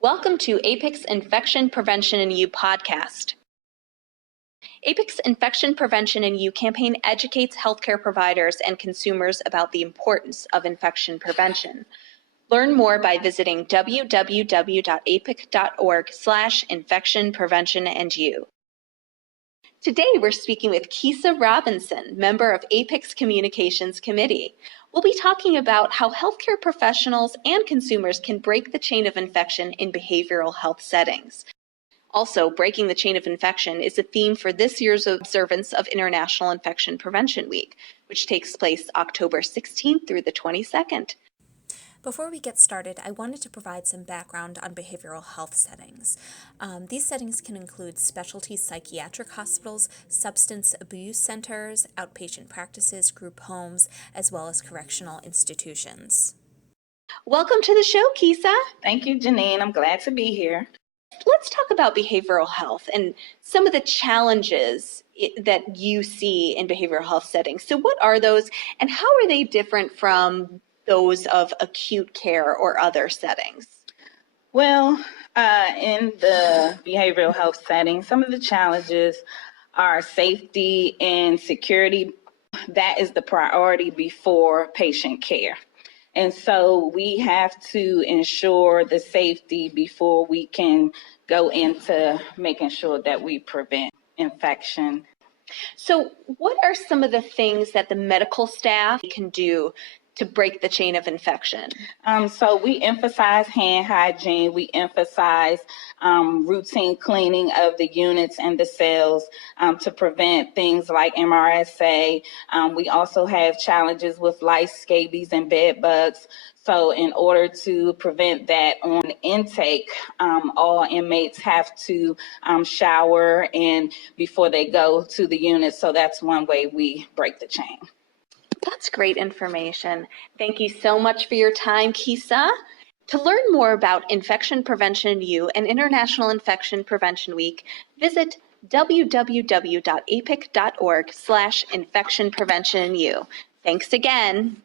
Welcome to APIC's Infection Prevention in You podcast. APIC's Infection Prevention in You campaign educates healthcare providers and consumers about the importance of infection prevention. Learn more by visiting www.apic.org/infectionpreventionandyou. Today, we're speaking with Kissa Robinson, member of APIC's Communications Committee. We'll be talking about how healthcare professionals and consumers can break the chain of infection in behavioral health settings. Also, breaking the chain of infection is a theme for this year's observance of International Infection Prevention Week, which takes place October 16th through the 22nd. Before we get started, I wanted to provide some background on behavioral health settings. These settings can include specialty psychiatric hospitals, substance abuse centers, outpatient practices, group homes, as well as correctional institutions. Welcome to the show, Kissa. Thank you, Janine. I'm glad to be here. Let's talk about behavioral health and some of the challenges that you see in behavioral health settings. So what are those, and how are they different from those of acute care or other settings? Well, in the behavioral health setting, some of the challenges are safety and security. That is the priority before patient care. And so we have to ensure the safety before we can go into making sure that we prevent infection. So what are some of the things that the medical staff can do to break the chain of infection? So we emphasize hand hygiene. We emphasize routine cleaning of the units and the cells to prevent things like MRSA. We also have challenges with lice, scabies, and bed bugs. So in order to prevent that on intake, all inmates have to shower and before they go to the unit. So that's one way we break the chain. That's great information. Thank you so much for your time, Kissa. To learn more about Infection Prevention in You and International Infection Prevention Week, visit www.apic.org/infectionpreventioninu. Thanks again.